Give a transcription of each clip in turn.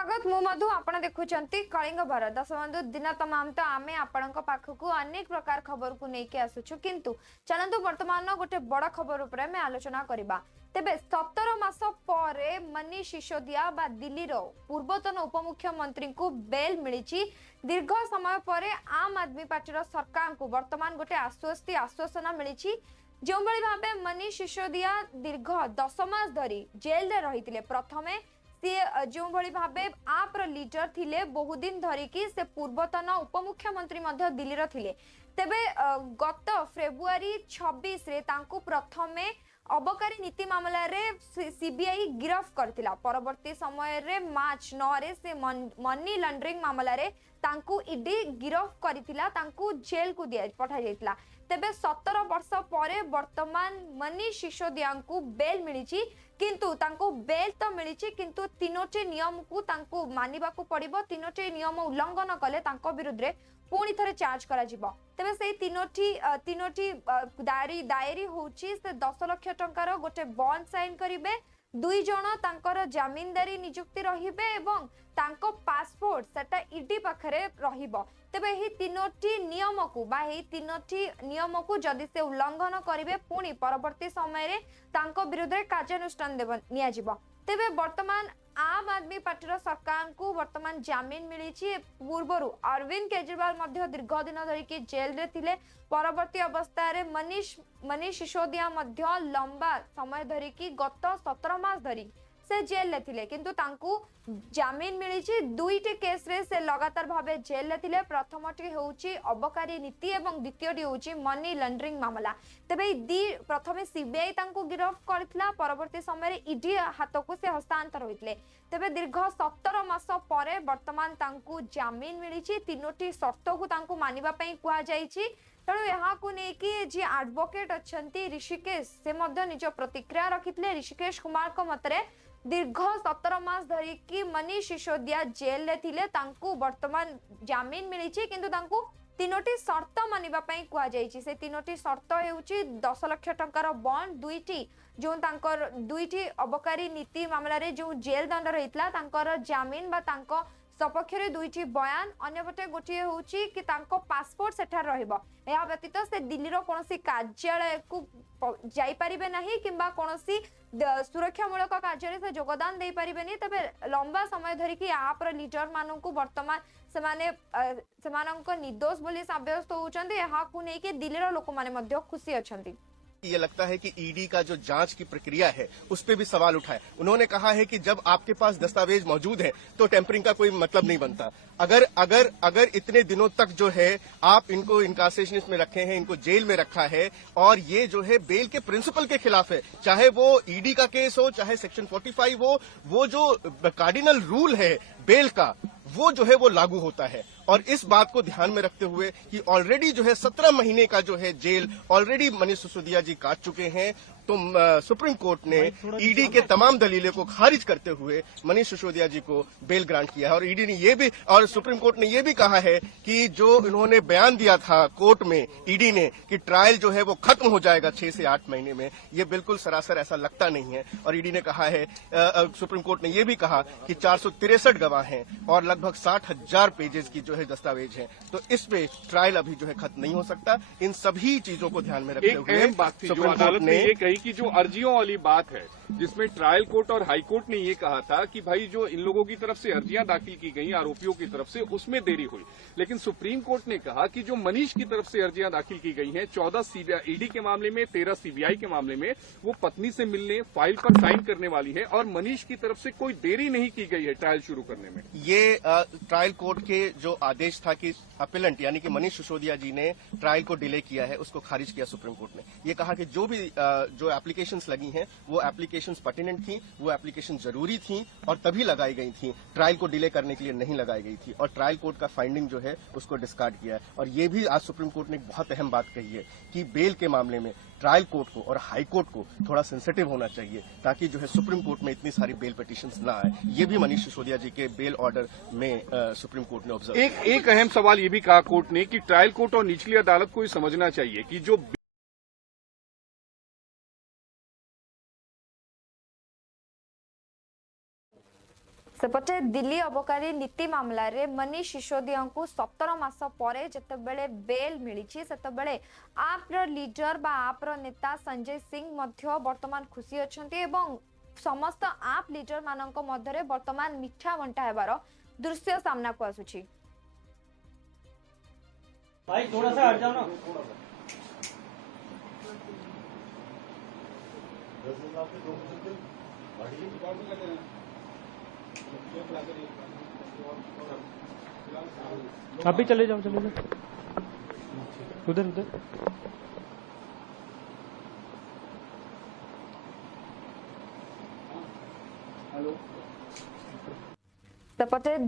स्वागत मु मधु आपण देखुचंती कलिंग भारत दशबंधु दिन तमाम तो आमे आपण पाखक अनेक प्रकार खबर को लेके आसुछु किंतु चलंतु वर्तमान गोटे बड़ खबर उपरे में आलोचना करबा। तेबे 17 मास परे मनीष सिसोदिया बा दिल्ली रो पूर्वतन उपमुख्यमंत्री को बेल मिली। दीर्घ समय परे आम आदमी पार्टी रो सरकार को वर्तमान गोटे आश्वासना मिली। जो भावे मनीष सिसोदिया दीर्घ 10 मास धरी जेल रे रही प्रथमे सी जो भावे आप लीडर थिले बहु दिन धरिकी से पूर्वतन उपमुख्यमंत्री दिल्ली रो थिले। तेबे गत फेब्रुआरी 26 रे तांकु प्रथमे अबकारी नीति मामला रे सीबीआई गिरफ्त करथिला। परवर्ती समय रे मार्च 9 रे से मनी लॉन्ड्रिंग मामला रे तांकु ईडी गिरफ्त करथिला, तांकु जेल को दिया पठा जायतिला। तेबे 17 वर्ष परे वर्तमान मनीष सिसोदिया को बेल मिली, किंतु तांको बेल तो मिली किंतु तीनोटी नियम को तांको मानिबा को पड़िबो। तीनोटी नियम उल्लंघन कले तांको विरुद्ध रे पुणी थरे चार्ज करा जिवो। तेबे से तीनोटी दायरी होची से 10 लाख टंकार गोटे बॉन्ड साइन करिवे, 2 जण तांकर जमींदारी नियुक्ति रहिबे एवं तांको पासपोर्ट सेटा ईडी पाखरे रहिबो। तेबे एही तीनोटी नियम को जदि से उल्लंघन करिवे पुणी परवर्ती समय रे तांको विरुद्ध रे कार्यानुष्ठान निया जिवो। तेबे वर्तमान आम आदमी पार्टी सरकार को वर्तमान जामीन मिली। पूर्वर अरविंद केजरीवाल मध्य दीर्घ दिन धरिकी जेल रे थिले। परवर्ती अवस्था रे मनीष सिसोदिया मध्य लंबा समय धरिकी गत 17 मास धरी से जेल रे थिले, किंतु तांकु जामीन मिली। 2टी केस रे से लगातार भावे जेल रे थिले। प्रथमटी होउची अबकारी नीति एवं द्वितीयटी होउची मनी लॉन्ड्रिंग मामला। तबे प्रथमे सीबीआई तांकु गिरफ्त करथिला, परवर्ती समय रे ईडी हाथ को से हस्तांतर होइतले। तबे दीर्घ 17 मास परे वर्तमान तांकु जामीन मिली। तीनोटी शर्त को तांकु मानिबा पई कुआ जाईची। तेणु यहाँ को लेकिन जी एडवोकेट अच्छी ऋषिकेश से निज प्रतिक्रिया रखिते। ऋषिकेश कुमार को मतरे दीर्घ 17 मास धरिकी मनीष सिसोदिया जेल रे थिले, तांकु वर्तमान जामीन मिली, किंतु तांकु तीनोटी शर्त मानिबा पई कुआ जाईची। से तीनोटी शर्त हेउची 10 लाख टंकार बॉन्ड, 2टी अबकारी नीति मामला रे जो जेल दंड रहितला तांकर जामीन बा तांको सपक्ष 2टी बयान, अन्यपटे गोटे होउची कि तांको पासपोर्ट सेठा रहइबो। एहा व्यतीत से दिल्ली रो कोनोसी कार्यालय को जाई परिबे नाही किंबा कोनोसी सुरक्षामूलक कार्य से योगदान दे परिबेनी। तबे लंबा समय धरि कि आप लीडर मानन को वर्तमान सेमानंको निर्दोष बोली साब्यस्त होउचंदी। एहा को नै कि दिल्ली रो लोक माने मध्य खुशी अछंती। ये लगता है कि ईडी का जो जांच की प्रक्रिया है उस पे भी सवाल उठाए। उन्होंने कहा है कि जब आपके पास दस्तावेज मौजूद है तो टेम्परिंग का कोई मतलब नहीं बनता। अगर इतने दिनों तक जो है आप इनको इनकासेशन में रखे हैं, इनको जेल में रखा है और ये जो है बेल के प्रिंसिपल के खिलाफ है, चाहे वो ईडी का केस हो चाहे सेक्शन 45 हो, वो जो कार्डिनल रूल है बेल का वो जो है वो लागू होता है। और इस बात को ध्यान में रखते हुए कि ऑलरेडी जो है 17 महीने का जो है जेल ऑलरेडी मनीष सिसोदिया जी काट चुके हैं, तो सुप्रीम कोर्ट ने ईडी के तमाम दलीलों को खारिज करते हुए मनीष सिसोदिया जी को बेल ग्रांट किया है। और ईडी ने ये भी और सुप्रीम कोर्ट ने ये भी कहा है कि जो इन्होंने बयान दिया था कोर्ट में ईडी ने कि ट्रायल जो है वो खत्म हो जाएगा 6 से 8 महीने में, ये बिल्कुल सरासर ऐसा लगता नहीं है। और ईडी ने कहा है, सुप्रीम कोर्ट ने ये भी कहा कि 463 गवाह हैं और लगभग 60,000 पेजेस की जो है दस्तावेज है, तो इस पे ट्रायल अभी जो है खत्म नहीं हो सकता। इन सभी चीजों को ध्यान में रखते हुए सुप्रीम कोर्ट ने ये कही कि जो अर्जियों वाली बात है जिसमें ट्रायल कोर्ट और हाई कोर्ट ने ये कहा था कि भाई जो इन लोगों की तरफ से अर्जियां दाखिल की गई आरोपियों की तरफ से उसमें देरी हुई, लेकिन सुप्रीम कोर्ट ने कहा कि जो मनीष की तरफ से अर्जियां दाखिल की गई हैं 14 सीबीआई ईडी के मामले में, 13 सीबीआई के मामले में, वो पत्नी से मिलने फाइल पर साइन करने वाली है और मनीष की तरफ से कोई देरी नहीं की गई है ट्रायल शुरू करने में। ये ट्रायल कोर्ट के जो आदेश था कि अपीलेंट यानी कि मनीष सिसोदिया जी ने ट्रायल को डिले किया है उसको खारिज किया सुप्रीम कोर्ट ने। ये कहा कि जो एप्लीकेशंस लगी हैं वो एप्लीकेशंस पर्टिनेंट थी, वो एप्लीकेशन जरूरी थी और तभी लगाई गई थी, ट्रायल को डिले करने के लिए नहीं लगाई गई थी। और ट्रायल कोर्ट का फाइंडिंग जो है उसको डिस्कार्ड किया है। और ये भी आज सुप्रीम कोर्ट ने एक बहुत अहम बात कही है कि बेल के मामले में ट्रायल कोर्ट को और हाई कोर्ट को थोड़ा सेंसिटिव होना चाहिए ताकि जो है सुप्रीम कोर्ट में इतनी सारी बेल पिटीशंस ना आए। ये भी मनीष सिसोदिया जी के बेल ऑर्डर में सुप्रीम कोर्ट ने ऑब्जर्व। एक अहम सवाल ये भी कहा कोर्ट ने कि ट्रायल कोर्ट और निचली अदालत को ये समझना चाहिए कि जो सेपटे दिल्ली अबकारी नीति मामला रे मनीष सिसोदिया को 17 मास परे जतेबेले बेल मिली सेतेबेले आप लीडर बा आप नेता संजय सिंह मध्य वर्तमान खुशी अछंती एवं समस्त आप लीडर मानक मध्य वर्तमान मिठा बंटा हेबार दृश्य सामना को आसुची। भाई थोड़ा सा हट जाओ ना। आप भी चले जाओ उधर उधर। सेपटे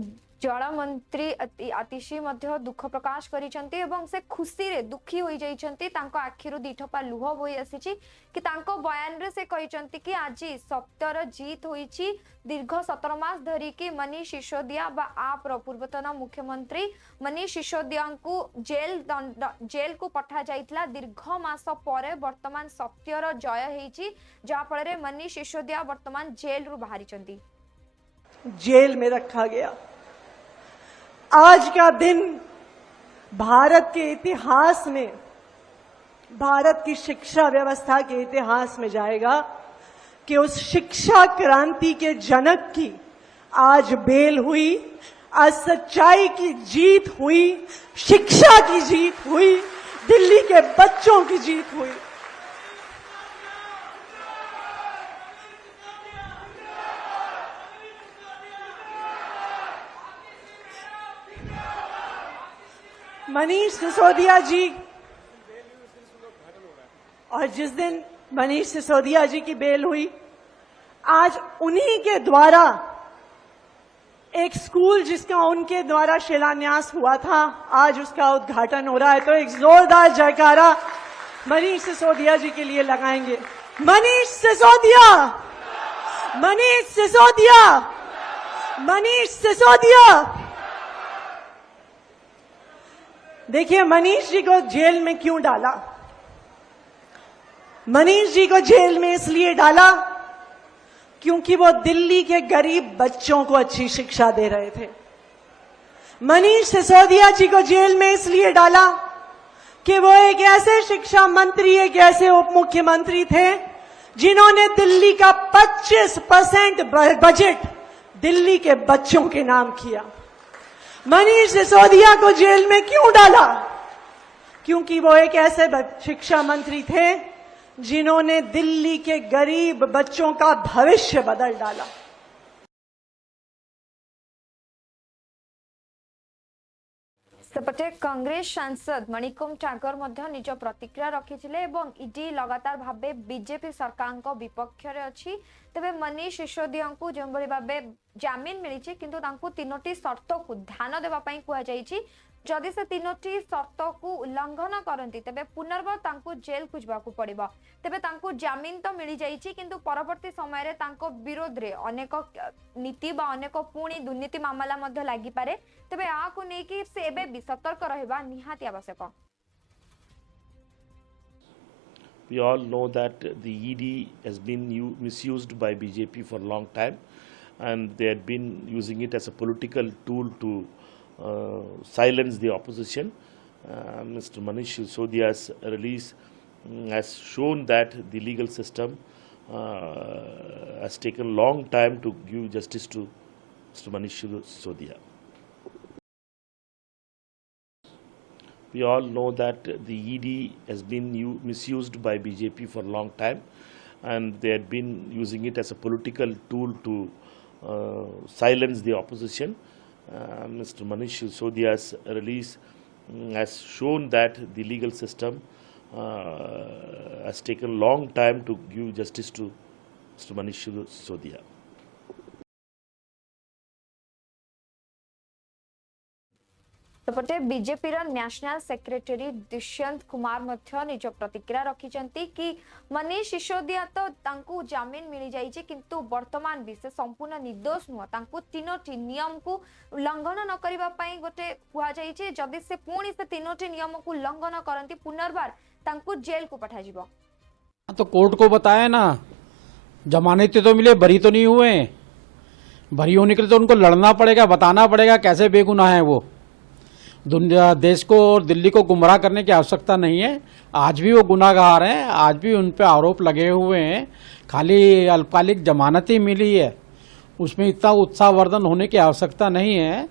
जल मंत्री आतिशी मध्य दुख प्रकाश करिसेंती एवं से खुशी रे दुखी होई जाइछंती। तांको आखिरु दिठपा लुह होई आसीची कि तांको बयान रे से कहिसंती कि आज सत्यर जीत होईची। दीर्घ 17 मास धरी कि मनीष सिसोदिया बा आप पूर्वतन मुख्यमंत्री मनीष सिसोदिया को जेल को पठा जाइतला। दीर्घ मास परे वर्तमान सत्यर जय हेची जहा फल रे मनीष सिसोदिया वर्तमान जेल रु बाहरिचंती। जेल में रखा गया। आज का दिन भारत के इतिहास में, भारत की शिक्षा व्यवस्था के इतिहास में जाएगा कि उस शिक्षा क्रांति के जनक की आज बेल हुई, आज सच्चाई की जीत हुई, शिक्षा की जीत हुई, दिल्ली के बच्चों की जीत हुई। मनीष सिसोदिया जी, और जिस दिन मनीष सिसोदिया जी की बेल हुई, आज उन्हीं के द्वारा एक स्कूल जिसका उनके द्वारा शिलान्यास हुआ था, आज उसका उद्घाटन हो रहा है। तो एक जोरदार जयकारा मनीष सिसोदिया जी के लिए लगाएंगे। मनीष सिसोदिया, मनीष सिसोदिया, मनीष सिसोदिया। देखिए, मनीष जी को जेल में क्यों डाला? मनीष जी को जेल में इसलिए डाला क्योंकि वो दिल्ली के गरीब बच्चों को अच्छी शिक्षा दे रहे थे। मनीष सिसोदिया जी को जेल में इसलिए डाला कि वो एक ऐसे शिक्षा मंत्री, एक ऐसे उप मुख्यमंत्री थे जिन्होंने दिल्ली का 25% बजट दिल्ली के बच्चों के नाम किया। मनीष सिसोदिया को जेल में क्यों डाला? क्योंकि वो एक ऐसे शिक्षा मंत्री थे जिन्होंने दिल्ली के गरीब बच्चों का भविष्य बदल डाला। सेपटे कांग्रेस सांसद मणिकुम ठाकुर मध्य निज प्रतिक्रिया रखिथिले एवं ईडी लगातार भाबे बीजेपी सरकार को विपक्ष रे अछि। तेबे मनीष सिसोदिया को जो भाबे जामीन मिली किंतु तांको तीनोटी शर्त को ध्यान देबा पई कुआ जाईछि। जदि से तीनोटी शर्त को उल्लंघन करती तेबे पुनर्बार तांको जेल को जाबाकू पड़िबो। तेबे तांको जामीन तो मिली जाईछि किंतु परवर्ती समय रे तांको विरोध रे अनेक नीति बा अनेक पुणी दुर्नीति मामला मध्ये लागि पारे। तेबे आ को नै कि से एबे भी सतर्क रहबा निहाती आवश्यक। We all know that the ED has been misused by BJP for a long time, and they had been using it as a political tool to silence the opposition. Mr. Manish Sisodia's release has shown that the legal system has taken a long time to give justice to Mr. Manish Sisodia. We all know that the ED has been misused by BJP for a long time, and they had been using it as a political tool to silence the opposition. Mr. Manish Sisodia's release has shown that the legal system has taken a long time to give justice to Mr. Manish Sisodia. सेपटे BJP national secretary Dushyant Kumar मध्य निज प्रतिक्रिया रखिचंती कि मनीष सिसोदिया तो तांकू जामीन मिली जाइछि किंतु वर्तमान भी से संपूर्ण निर्दोष नुह। तांकू तीनोटी नियम को उल्लंघन न करिबा पई गोटे कुआ जाइछि। जदि से पुणी से तीनोटी नियम को उल्लंघन करंती पुनर्बार तांकू जेल को पठा जिवो। तो कोर्ट को बताया ना, जमानत तो मिले, बरी तो नहीं हुए। बरी होने के लिए तो उनको लड़ना पड़ेगा, बताना पड़ेगा कैसे बेगुनाह है वो। दुनिया देश को और दिल्ली को गुमराह करने की आवश्यकता नहीं है। आज भी वो गुनाहगार हैं, आज भी उन पे आरोप लगे हुए हैं। खाली अल्पकालिक जमानत ही मिली है, उसमें इतना उत्साहवर्धन होने की आवश्यकता नहीं है।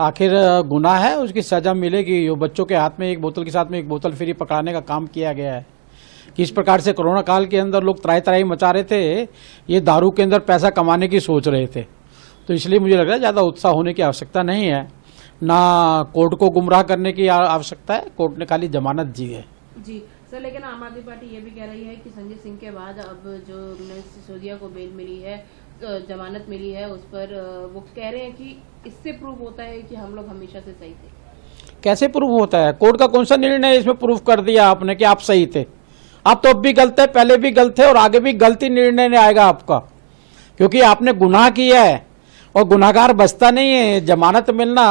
आखिर गुनाह है, उसकी सजा मिलेगी। वो बच्चों के हाथ में एक बोतल के साथ में एक बोतल फ्री पकड़ाने का काम किया गया है। किस प्रकार से कोरोना काल के अंदर लोग त्राही त्राही मचा रहे थे, ये दारू के अंदर पैसा कमाने की सोच रहे थे। तो इसलिए मुझे लग रहा है ज़्यादा उत्साह होने की आवश्यकता नहीं है, ना कोर्ट को गुमराह करने की आवश्यकता है। कोर्ट ने खाली जमानत दी है। जी सर, लेकिन आम आदमी पार्टी ये भी कह रही है कि संजय सिंह के बाद अब जो मनीष सिसोदिया को बेल मिली है, जमानत मिली है, उस पर वो कह रहे हैं कि इससे प्रूव होता है कि हम लोग हमेशा से सही थे। कैसे प्रूव होता है? कोर्ट का कौन सा निर्णय है इसमें प्रूव कर दिया आपने कि आप सही थे? आप तो अब भी गलत है, पहले भी गलत है और आगे भी गलती निर्णय नहीं आएगा आपका, क्योंकि आपने गुनाह किया है और गुनाहगार बचता नहीं है। जमानत मिलना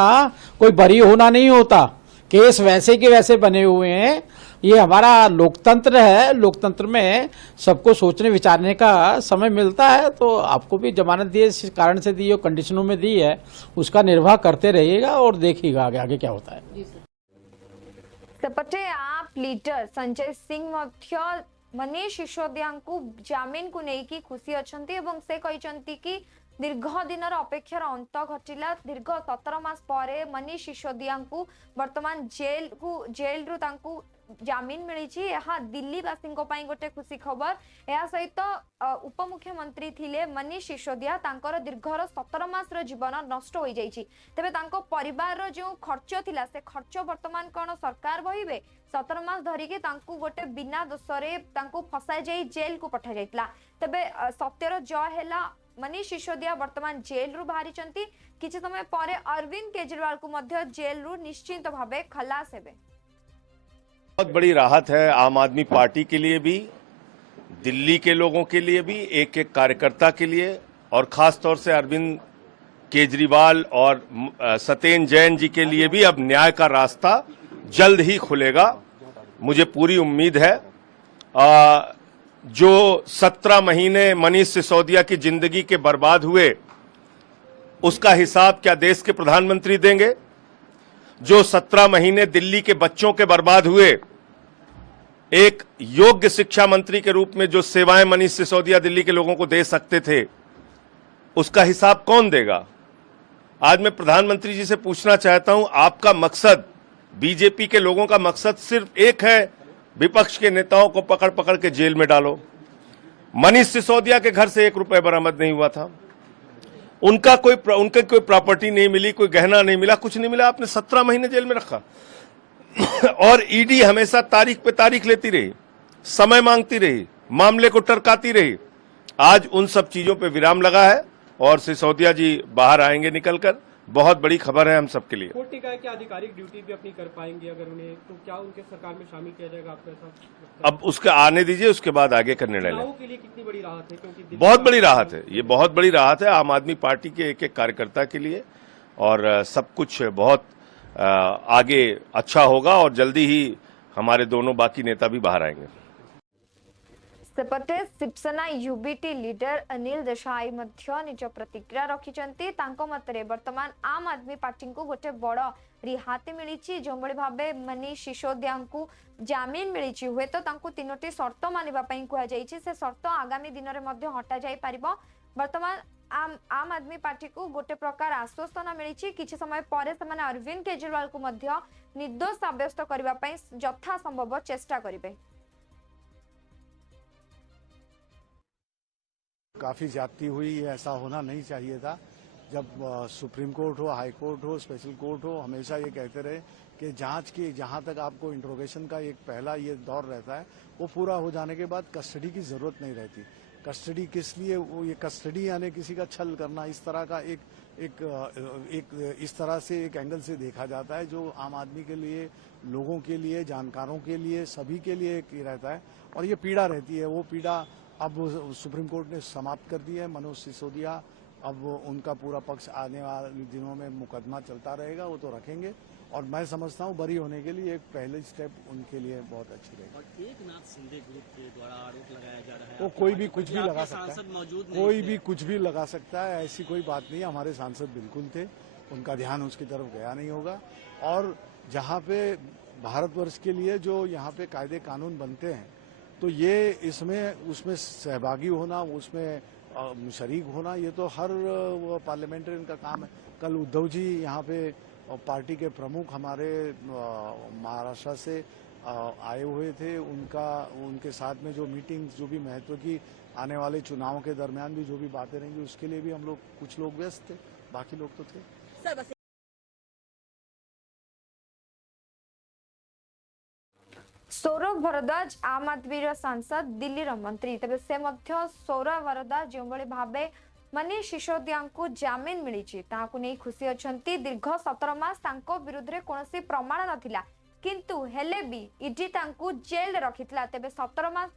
कोई बरी होना नहीं होता। केस वैसे के वैसे बने हुए हैं। ये हमारा लोकतंत्र है, लोकतंत्र में सबको सोचने विचारने का समय मिलता है। तो आपको भी जमानत दी है, इस कारण से दी है, कंडीशनों में दी है, उसका निर्वाह करते रहिएगा और देखिएगा आगे आगे क्या होता है। सेपटे आप लीडर संजय सिंह मध्य मनीष सिसोदिया जामिन को लेकिन खुशी अच्छा से कहते कि दीर्घ दिन अपेक्षार अंत घटिला। दीर्घ 17 मास परे मनीष सिसोदिया वर्तमान जेल रु जामिन मिली। दिल्ली वासी गोटे खुशी खबर। यह सहित उपमुख्यमंत्री थिले मनीष सिसोदिया, तांकर दीर्घर 17 मास जीवन नष्ट हो जाइछि। तेबे तांको परिवार जो खर्च थिला से खर्च वर्तमान कौन सरकार बहिबे? 17 मास धरिके तांको गोटे बिना दोषरे तांको फसाई जाई जेल को पठा जाइतला। तेबे सत्यर जय हैला। मनीष सिसोदिया वर्तमान जेल रु बाहरी चंती। किछि समय परे अरविंद केजरीवाल को मध्य जेल रु निश्चिंत भावे खलास हेबे। बहुत बड़ी राहत है आम आदमी पार्टी के लिए भी, दिल्ली के लोगों के लिए भी, एक एक कार्यकर्ता के लिए, और खास तौर से अरविंद केजरीवाल और सत्येंद्र जैन जी के लिए भी अब न्याय का रास्ता जल्द ही खुलेगा। मुझे पूरी उम्मीद है। जो 17 महीने मनीष सिसोदिया की जिंदगी के बर्बाद हुए, उसका हिसाब क्या देश के प्रधानमंत्री देंगे? जो 17 महीने दिल्ली के बच्चों के बर्बाद हुए, एक योग्य शिक्षा मंत्री के रूप में जो सेवाएं मनीष सिसोदिया दिल्ली के लोगों को दे सकते थे, उसका हिसाब कौन देगा? आज मैं प्रधानमंत्री जी से पूछना चाहता हूं, आपका मकसद, बीजेपी के लोगों का मकसद सिर्फ एक है, विपक्ष के नेताओं को पकड़ पकड़ के जेल में डालो। मनीष सिसोदिया के घर से 1 रुपए बरामद नहीं हुआ था, उनके कोई प्रॉपर्टी नहीं मिली, कोई गहना नहीं मिला, कुछ नहीं मिला। आपने 17 महीने जेल में रखा। और ईडी हमेशा तारीख पे तारीख लेती रही, समय मांगती रही, मामले को टरकाती रही। आज उन सब चीजों पे विराम लगा है और सिसोदिया जी बाहर आएंगे निकलकर। बहुत बड़ी खबर है हम सबके लिए। कोर्ट ने कहा कि आधिकारिक ड्यूटी भी अपनी कर पाएंगे अगर उन्हें, तो क्या उनके सरकार में शामिल किया जाएगा? आपको ऐसा अब उसके आने दीजिए, उसके बाद आगे का निर्णय लें। के लिए कितनी बड़ी राहत है? क्योंकि बहुत बड़ी राहत है, ये बहुत बड़ी राहत है आम आदमी पार्टी के एक एक कार्यकर्ता के लिए, और सब कुछ बहुत आगे अच्छा होगा और जल्दी ही हमारे दोनों बाकी नेता भी बाहर आएंगे। सेपटे शिवसेना यूबीटी लीडर अनिल देसाई मध्य निज प्रतिक्रिया रखिचंती। तांको मतरे वर्तमान आम आदमी पार्टी को गोटे बड़ रिहाती मिली। जो बड़ी भाबे मनीष सिसोदिया को जामिन मिली, हुए तो तांको 3टी शर्त मानिबा पई कुआ जाईछि। से शर्त आगामी दिन रे मध्य हटा जाई पारिबो। वर्तमान आम आदमी पार्टी को गोटे प्रकार आश्वासन मिली। किछि समय परे समान अरविंद केजरीवाल को मध्य निर्दोष साब्यस्त करबा पई यथा संभव चेष्टा करिवे। काफ़ी ज्यादती हुई, ऐसा होना नहीं चाहिए था। जब सुप्रीम कोर्ट हो, हाई कोर्ट हो, स्पेशल कोर्ट हो, हमेशा ये कहते रहे कि जांच की जहां तक आपको इंट्रोगेशन का एक पहला ये दौर रहता है, वो पूरा हो जाने के बाद कस्टडी की जरूरत नहीं रहती। कस्टडी किस लिए? वो ये कस्टडी यानी किसी का छल करना, इस तरह का एक इस तरह से एक एंगल से देखा जाता है, जो आम आदमी के लिए, लोगों के लिए, जानकारों के लिए, सभी के लिए एक रहता है और ये पीड़ा रहती है। वो पीड़ा अब सुप्रीम कोर्ट ने समाप्त कर दी है। मनोज सिसोदिया अब उनका पूरा पक्ष आने वाले दिनों में मुकदमा चलता रहेगा, वो तो रखेंगे। और मैं समझता हूँ बरी होने के लिए एक पहले स्टेप उनके लिए बहुत अच्छी रहेगी। और एकनाथ शिंदे ग्रुप के द्वारा आरोप लगाया जा रहा है वो कोई भी कुछ भी लगा सकता सांसद मौजूद है, कोई भी कुछ भी लगा सकता है, ऐसी कोई बात नहीं है। हमारे सांसद बिल्कुल थे, उनका ध्यान उसकी तरफ गया नहीं होगा। और जहाँ पे भारतवर्ष के लिए जो यहाँ पे कायदे कानून बनते हैं, तो ये इसमें उसमें सहभागी होना, उसमें शरीक होना, ये तो हर पार्लियामेंटेरियन का काम है। कल उद्धव जी यहाँ पे पार्टी के प्रमुख हमारे महाराष्ट्र से आए हुए थे, उनके साथ में जो मीटिंग्स, जो भी महत्व की आने वाले चुनाव के दरमियान भी जो भी बातें रहेंगी, उसके लिए भी हम लोग कुछ लोग व्यस्त थे, बाकी लोग तो थे। सौरभ भरद्वाज आम आदमी सांसद दिल्ली मंत्री, तेज से सौरभ भरद्वाज जो भावे मनीष सिसोदिया को जामिन मिली नहीं खुशी अच्छा। दीर्घ 17 मास विरुद्ध में कौन प्रमाण नथिला, किंतु हेले भी ईडी जेल रखिथिला। तेबे 17 मास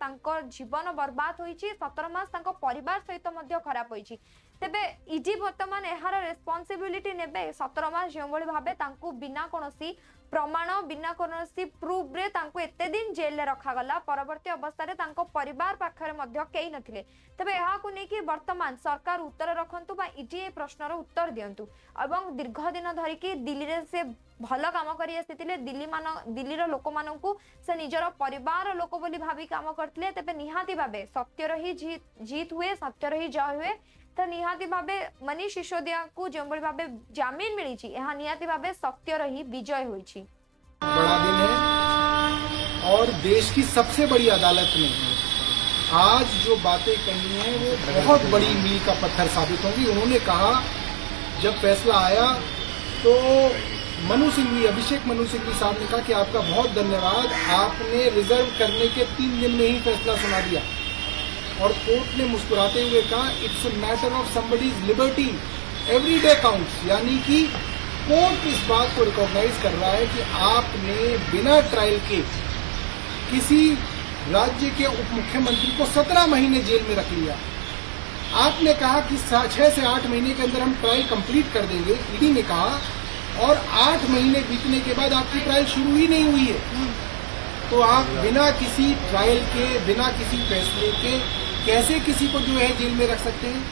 जीवन बर्बाद होईची, 17 मास परिवार सहित खराब होईची। तेबे ईडी वर्तमान एहार रेस्पॉन्सिबिलिटी नेबे। 17 मास जो भावे बिना कोनोसी प्रमाण, बिना कोनोसी प्रूफ रे एते दिन जेल रखागला। परवर्ती अवस्था रे परिवार पाखरे मध्य केही नथिले। तेबे एहाकु नेकी वर्तमान सरकार उत्तर रखंतु बा ईडी ए प्रश्नर उत्तर दियंतु। एवं दीर्घ दिन धरिकी दिल्ली रे से भल काम करी आसीतिले। दिल्लीर लोक माननकु से निजर परिवार लोक बोली भाबी काम करतिले। तेबे निहाती भाबे सत्यर ही जीत हुए, सत्यर ही जय हुए। तो निहाती भाबे मनीष सिसोदिया को जो भाबे जामीन मिली, यह निहाती भाबे सत्यर ही विजय हुई। बड़ा दिन है और देश की सबसे बड़ी अदालत ने आज जो बातें कही हैं वो बहुत बड़ी मील का पत्थर साबित होंगी। उन्होंने कहा, जब फैसला आया तो अभिषेक मनु सिंघवी साहब ने कहा कि आपका बहुत धन्यवाद, आपने रिजर्व करने के 3 दिन में ही फैसला सुना दिया। और कोर्ट ने मुस्कुराते हुए कहा, it's a matter of somebody's liberty, every day counts. यानी कि कोर्ट इस बात को रिकॉग्नाइज कर रहा है कि आपने बिना ट्रायल के किसी राज्य के उप मुख्यमंत्री को 17 महीने जेल में रख लिया। आपने कहा कि 6 से 8 महीने के अंदर हम ट्रायल कंप्लीट कर देंगे, ईडी ने कहा, और 8 महीने बीतने के बाद आपकी ट्रायल शुरू ही नहीं हुई है। तो आप बिना किसी ट्रायल के, बिना किसी फैसले के कैसे किसी को जो है जेल में रख सकते हैं।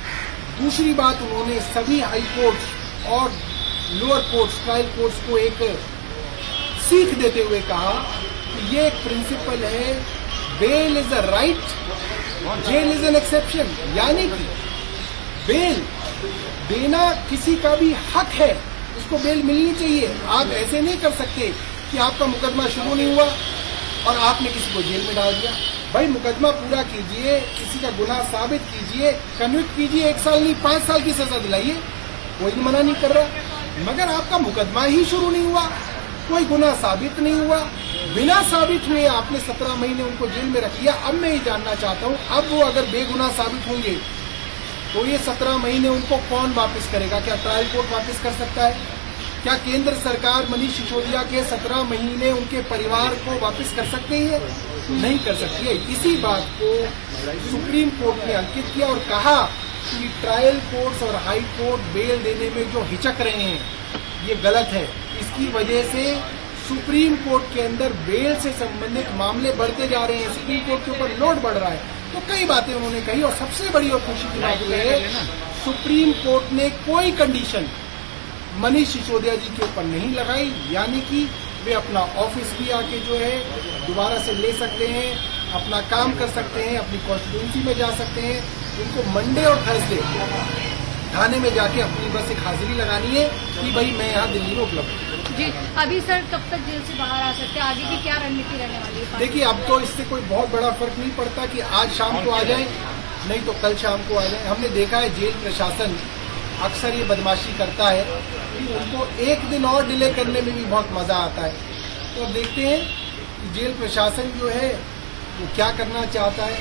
दूसरी बात, उन्होंने सभी हाई कोर्ट्स और लोअर कोर्ट्स, ट्रायल कोर्ट्स को एक सीख देते हुए कहा कि ये एक प्रिंसिपल है, bail is a right, jail is an exception. यानी कि बेल देना किसी का भी हक है, उसको बेल मिलनी चाहिए। आप ऐसे नहीं कर सकते कि आपका मुकदमा शुरू नहीं हुआ और आपने किसी को जेल में डाल दिया। भाई मुकदमा पूरा कीजिए, किसी का गुनाह साबित कीजिए, कन्विक्ट कीजिए, 1 साल नहीं 5 साल की सजा दिलाइए, कोई मना नहीं कर रहा। मगर आपका मुकदमा ही शुरू नहीं हुआ, कोई गुनाह साबित नहीं हुआ, बिना साबित हुए आपने 17 महीने उनको जेल में रख लिया। अब मैं ये जानना चाहता हूँ, अब वो अगर बेगुनाह साबित होंगे तो ये 17 महीने उनको कौन वापस करेगा? क्या ट्रायल कोर्ट वापस कर सकता है? क्या केंद्र सरकार मनीष सिसोदिया के 17 महीने उनके परिवार को वापस कर सकती है? नहीं कर सकती है। इसी बात को सुप्रीम कोर्ट ने अंकित किया और कहा कि ट्रायल कोर्ट्स और हाई कोर्ट बेल देने में जो हिचक रहे हैं, ये गलत है। इसकी वजह से सुप्रीम कोर्ट के अंदर बेल से संबंधित मामले बढ़ते जा रहे हैं, सुप्रीम कोर्ट के ऊपर लोड बढ़ रहा है। तो कई बातें उन्होंने कही और सबसे बड़ी और खुशी की बात यह है, सुप्रीम कोर्ट ने कोई कंडीशन मनीष सिसोदिया जी के ऊपर नहीं लगाई। यानी कि वे अपना ऑफिस भी आके जो है दोबारा से ले सकते हैं, अपना काम कर सकते हैं, अपनी कॉन्स्टिट्यूंसी में जा सकते हैं। उनको मंडे और थर्सडे थाने में जाके अपनी बस एक हाजिरी लगानी है कि भाई मैं यहाँ दिल्ली में उपलब्ध हूँ। जी, अभी सर कब तक जेल से बाहर आ सकते हैं? आगे की क्या रणनीति रहने वाली है? देखिए, अब तो इससे कोई बहुत बड़ा फर्क नहीं पड़ता कि आज शाम को आ जाए, नहीं तो कल शाम को आ जाए। हमने देखा है जेल प्रशासन अक्सर ये बदमाशी करता है कि उनको एक दिन और डिले करने में भी बहुत मजा आता है। तो अब देखते हैं कि जेल प्रशासन जो है वो क्या करना चाहता है,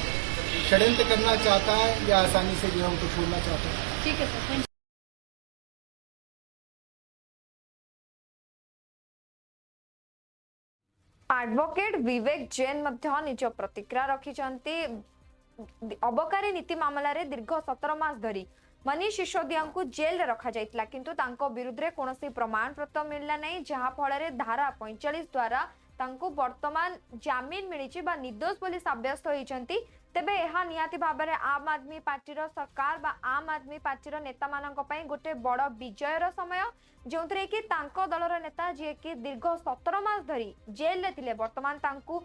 षड्यंत्र करना चाहता है या आसानी से जो है उनको छोड़ना चाहता है। ठीक है सर, एडवोकेट विवेक जैन मध्य निज प्रतिक्रिया रखिछंती। अबकारी नीति मामला रे दीर्घ 17 मास धरी मनीष सिसोदिया को जेल रे रखा जाइतला किंतु तांको विरुद्ध रे कोनोसी प्रमाण पत्र मिलला नहीं जहां फल धारा 45 द्वारा तांको वर्तमान जामीन मिली बा निर्दोष बोली साब्यस्त होइचंती। तेबे एहा निहाती भाबरे आम आदमी पार्टीर सरकार बा आम आदमी पार्टीर नेता मानक पई गोटे बड़ विजयर समय जोंतरे कि तांको दलर नेता जे कि दीर्घ 17 मास धरी जेल ले थिले वर्तमान तांको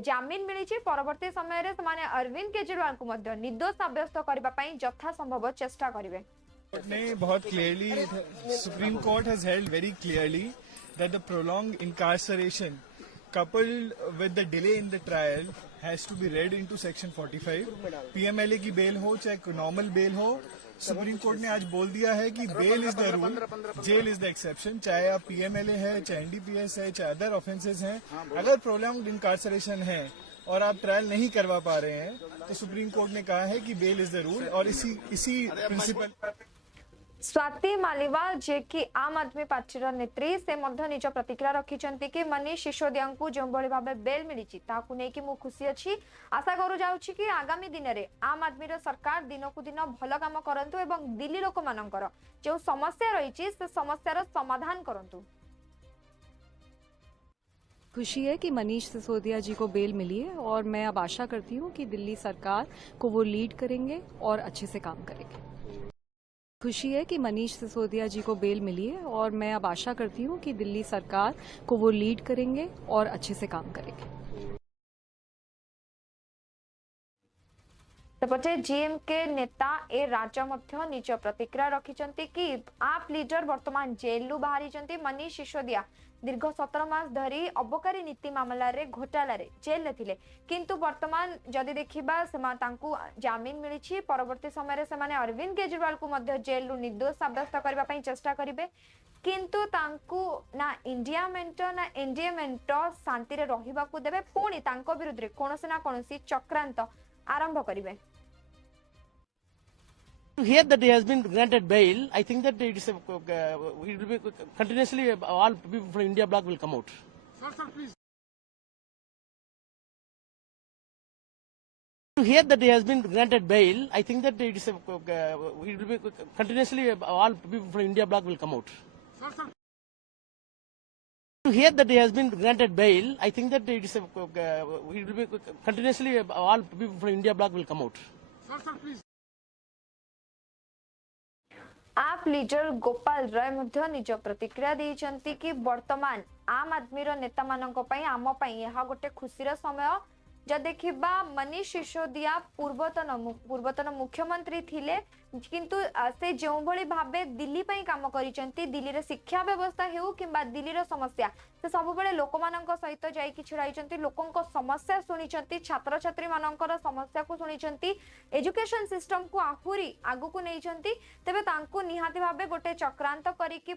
जामीन मिली। परवर्ती समय रे समाने अरविंद केजरीवाल को मध्य निर्दोष साब्यस्त करबा पई यथा संभव चेष्टा करिवे। ने बहुत clearly supreme court has held very clearly that the prolonged incarceration coupled with the delay in the trial has to be read into section 45। PMLA की बेल हो चाहे नॉर्मल बेल हो, सुप्रीम कोर्ट ने आज बोल दिया है कि bail is the rule, jail is the exception. चाहे आप पीएमएलए है, चाहे एनडीपीएस है, चाहे अदर ऑफेंसेस हैं, अगर प्रोलॉन्ग्ड इनकार्सरेशन है और आप ट्रायल नहीं करवा पा रहे हैं तो सुप्रीम कोर्ट ने कहा है कि बेल इज द रूल। और इसी प्रिंसिपल स्वाति मालीवाल जे कि आम आदमी पार्टीर नेत्री से मध्य निज प्रतिक्रिया रखिछंती कि मनीष सिसोदिया को जो भली भाबे बेल मिली ताकू नै कि मु खुशी अछि। आशा करू जाउछि कि आगामी दिन रे आम आदमी रो सरकार दिनकू दिन भल काम करंतु एवं दिल्ली लोक मानकर जो समस्या रहिछि से समस्यार समाधान करंतु। खुशी है कि मनीष सिसोदिया जी को बेल मिली है और मैं अब आशा करती हूँ कि दिल्ली सरकार को वो लीड करेंगे और अच्छे से काम करेंगे। खुशी है कि मनीष सिसोदिया जी को बेल मिली है और मैं अब आशा करती हूँ कि दिल्ली सरकार को वो लीड करेंगे और अच्छे से काम करेंगे। सेपटे जीएमके नेता ए राजा मध्य निज प्रतिक्रिया रखिछंती कि आप लीडर वर्तमान जेलु बाहरी मनीष सिसोदिया दीर्घ 17 मास धरी अबकारी नीति मामला रे घोटाला रे जेल ले थिले किंतु वर्तमान जदि देखिबा सेमा तांकू जामीन मिली। परवर्ती समय रे सेमाने अरविंद केजरीवाल को मध्य जेल रु निर्दोष साब्यस्त करबा पई चेष्टा करिवे किंतु तांकू ना इंडिया मेंटो ना एनडीए मेंटो शांति रे रहिबा को देबे पुणी तांको विरुद्ध रे कोनोसी ना कोनोसी चक्रांत आरंभ करिवे। To hear that he has been granted bail, I think that it is it will be continuously all people from India bloc will come out. Sir, please. To hear that he has been granted bail, I think that it is it will be continuously all people from India bloc will come out. Sir. To hear that he has been granted bail, I think that it is it will be continuously all people from India bloc will come out. Sir, please. आप leader Gopal Rai मध्य निज प्रतिक्रिया देइचंती कि वर्तमान आम आदमी रो नेता मानक पई आम पई यह गोटे खुशीर समय जब देखिबा मनीष सिसोदिया पूर्वतन मुख्यमंत्री थिले किंतु से जो भली भाबे दिल्ली पई काम करिसंती दिल्ली रे शिक्षा व्यवस्था हेउ किंबा दिल्ली रो समस्या से सब बेले लोक मानक सहित जाई कि छिड़ाइचंती लोकंक समस्या सुनिचंती छात्र छात्री मानकर समस्या को सुनिचंती एजुकेशन सिस्टम को आहुरी आगु को नैचंती तेबे तांको निहाती भाबे गोटे चक्रांत करी कि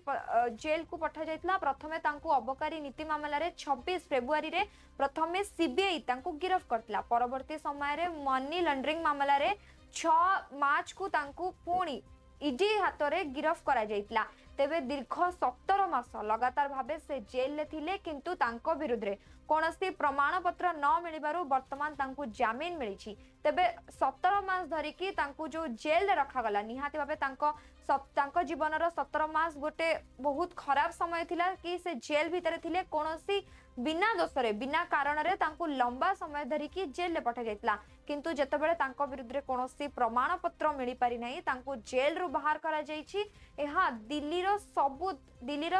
जेल को पठा जाइतला। प्रथमे तांको अबकारी नीति मामला रे 26 फेब्रुआरी रे प्रथमे सीबीआई तांको गिरफ्त करतला। परवर्ती समय रे मनी लॉन्ड्रिंग मामला रे 6 मार्च को तांको पुणी ईडी हाथ में गिरफ्त करा जाइतला। तेबे दीर्घ 17 मास लगातार भाबे से जेल ले थिले किंतु तांको विरुद्ध रे कोनोसी प्रमाण पत्र न मिलिबारु वर्तमान तांको जामीन मिली। तेबे 17 मास धरी की तांको जो जेल रे रखा गला निहाती भाबे तांको जीवनर 17 मास गोटे बहुत खराब समय थिला कि से जेल भीतर थिले कोनोसी बिना दोषरे बिना कारण रे तांको लंबा समय धरी की जेल ले पठा जाइतला किंतु जेतेबेले तांको विरुद्ध रे कोनोसी प्रमाण पत्र मिली पारि नाही तांको जेल रु बाहर करा जाइछि। एहा दिल्लीर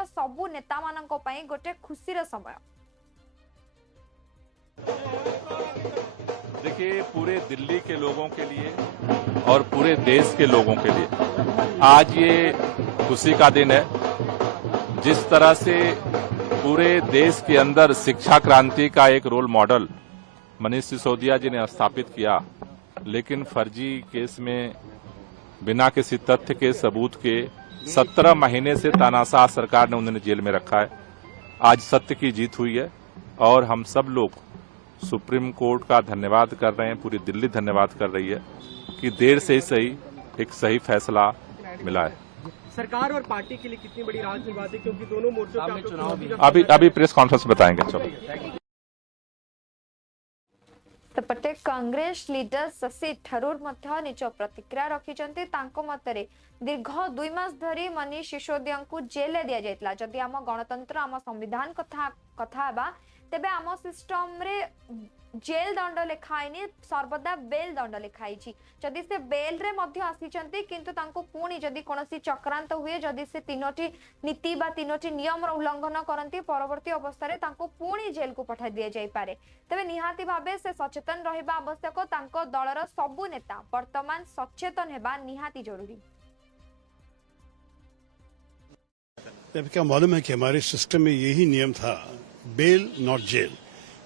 सबु नेता मानक पई गोटे खुशीर समय। देखिए पूरे दिल्ली के लोगों के लिए और पूरे देश के लोगों के लिए आज ये खुशी का दिन है। जिस तरह से पूरे देश के अंदर शिक्षा क्रांति का एक रोल मॉडल मनीष सिसोदिया जी ने स्थापित किया, लेकिन फर्जी केस में बिना किसी तथ्य के सबूत के 17 महीने से तानाशाह सरकार ने उन्हें जेल में रखा है। आज सत्य की जीत हुई है और हम सब लोग सुप्रीम कोर्ट का धन्यवाद कर रहे हैं, पूरी दिल्ली धन्यवाद कर रही है कि देर से ही सही एक सही फैसला मिला है। सरकार और पार्टी के लिए कितनी बड़ी राहत की बात है क्योंकि दोनों मोर्चों पे अभी प्रेस कॉन्फ्रेंस बताएंगे। चलो सेपटे कांग्रेस लीडर शशि थरूर मध्य निज प्रतिक्रिया रखिछन्ति। तांको मतरे दीर्घ 2 मास धरी मनीष सिसोदिया को जेल दिया जायतला। जदि आम गणतंत्र आम संविधान कथा बा तेबे आम सिस्टम रे जेल दंड लिखाइनी सर्वदा बेल दंड लिखाई। जदि से बेल रे मध्य आसीचंती किंतु तांको पुणी जदि कोनोसी चक्रांत हुए जदि से 3टी नीति बा 3टी नियम रो उल्लंघन करंती परवर्ती अवस्था रे तांको पुणी जेल को पठा दिया जाई पारे। तबे निहाती भाबे से सचेतन रहिबा आवश्यक। तांको दलर सबु नेता वर्तमान सचेतन हेबा निहाती जरूरी। क्या मालूम है कि हमारे सिस्टम में यही नियम था, बेल नॉट जेल।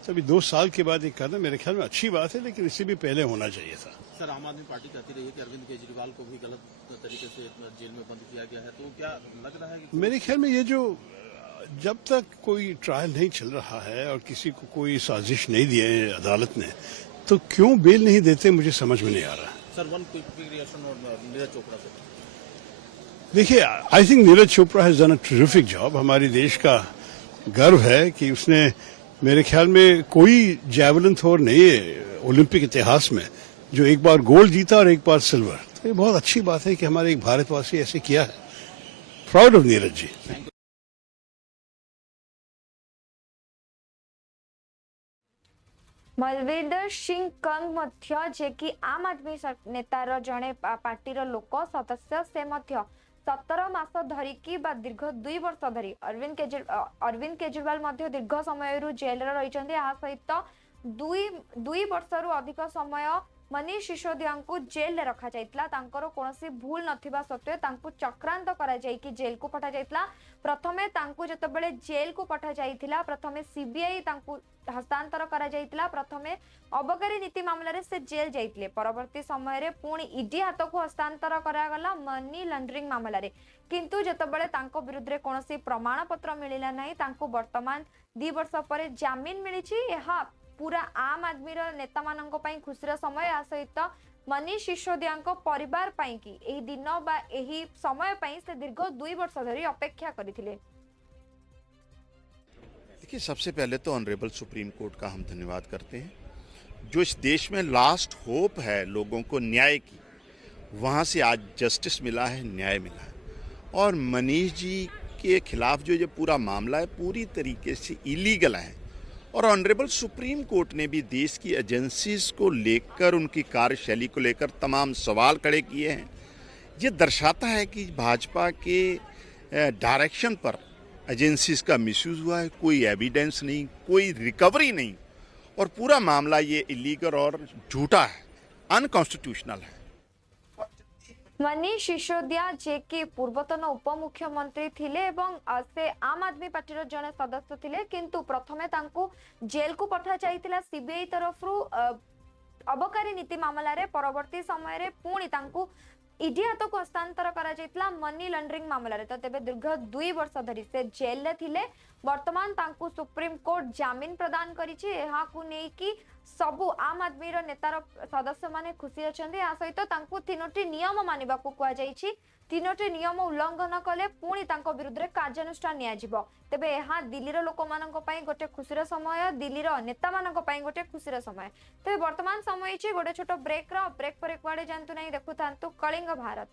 अभी 2 साल के बाद ये करना मेरे ख्याल में अच्छी बात है, लेकिन इससे भी पहले होना चाहिए था। सर, आम आदमी पार्टी कहती रही है कि अरविंद केजरीवाल को भी गलत तरीके से जेल में बंद किया गया है, तो क्या लग रहा है कि मेरे ख्याल में ये जो जब तक कोई ट्रायल नहीं चल रहा है और किसी को कोई साजिश नहीं दी है अदालत ने, तो क्यों बेल नहीं देते मुझे समझ में नहीं आ रहा। सर, वन क्विक रिएक्शन और नीरज चोपड़ा से। देखिए, I think Neeraj Chopra has done a terrific job. हमारे देश का गर्व है कि उसने, मेरे ख्याल में कोई जैवलिन थ्रोअर नहीं है ओलंपिक इतिहास में जो एक बार गोल्ड जीता और एक बार सिल्वर। तो ये बहुत अच्छी बात है कि हमारे एक भारतवासी ऐसे किया है। Proud of Neeraj ji. बलवीर सिंह कंग मध्य जे कि आम आदमी नेतार जड़े पार्टीर लोक सदस्य से मध्य 17 मास धरिकी दीर्घ 2 वर्ष धरी अरविंद केजरीवाल मध्य दीर्घ समय जेल रही। सहित 2 वर्ष अधिक समय मनीष सिसोदिया को जेल में रखा जाइतला। तांकर कोनोसी भूल नथिबा सत्वे तांकु चक्रांत करा जाई कि जेल को पठा जाइतला। प्रथमे तांकु जतबेले जेल को पठा जाइतिला, प्रथमे सीबीआई तांकु हस्तांतर करा जाइतला। प्रथमे अबकारी नीति मामला रे से जेल जाइतले, परवर्ती समय रे पुणी ईडी हाथ को हस्तांतर करा गला मनी लॉन्ड्रिंग मामला रे। किंतु जतबेले तांको विरुद्ध रे कोनोसी प्रमाण पत्र मिलिला नाही, तांकु वर्तमान 2 वर्ष पर जामीन मिलिछि। एहा पूरा आम आदमी नेता मानक पई खुशीर समय। आ सहित मनीष सिसोदिया परिवार पई कि एही दिन बा एही समय पई से दीर्घ 2 वर्ष धरी अपेक्षा करथिले। देखिए, सबसे पहले तो ऑनरेबल सुप्रीम कोर्ट का हम धन्यवाद करते हैं, जो इस देश में लास्ट होप है लोगों को न्याय की, वहां से आज जस्टिस मिला है, न्याय मिला है। और मनीष जी के खिलाफ जो ये पूरा मामला है पूरी तरीके से इलीगल है। और ऑनरेबल सुप्रीम कोर्ट ने भी देश की एजेंसीज को लेकर, उनकी कार्यशैली को लेकर तमाम सवाल खड़े किए हैं। ये दर्शाता है कि भाजपा के डायरेक्शन पर एजेंसीज का मिसयूज हुआ है। कोई एविडेंस नहीं, कोई रिकवरी नहीं, और पूरा मामला ये इलीगल और झूठा है, अनकॉन्स्टिट्यूशनल है। मनीष सिसोदिया जे कि पूर्वतन उपमुख्यमंत्री थिले एवं से आम आदमी पार्टी जने सदस्य थिले, किंतु प्रथमे तांकु जेल को पठा जाइतिला सीबीआई तरफ अबकारी नीति मामला रे। परवर्ती समय रे पुणी तांकु ईडी हाथ को हस्तांतर करा जाइतिला मनी लॉन्ड्रिंग मामला रे। तो तेबे दीर्घ 2 वर्ष धरी से जेल रे थिले। वर्तमान तांकु सुप्रीम कोर्ट जामीन प्रदान करिछि। एहा को नै कि सबु आम आदमी रो नेतार सदस्य माने खुशी अछन्ती। आ सहित तांकु 3टी नियम मानिबा को कुआ जाइछि। 3टी नियम उल्लंघन कले पुणी तांको विरुद्ध रे कार्यानुष्ठान निया जिवो। तेबे एहा दिल्ली रो लोक मानक पई गोटे खुशीर समय, दिल्ली रो नेता मानक पई गोटे खुशीर समय। तेबे वर्तमान समय छि गोटे छोटो ब्रेक पर कुआडे जानतु नै, देखु थांतु कलिंग भारत।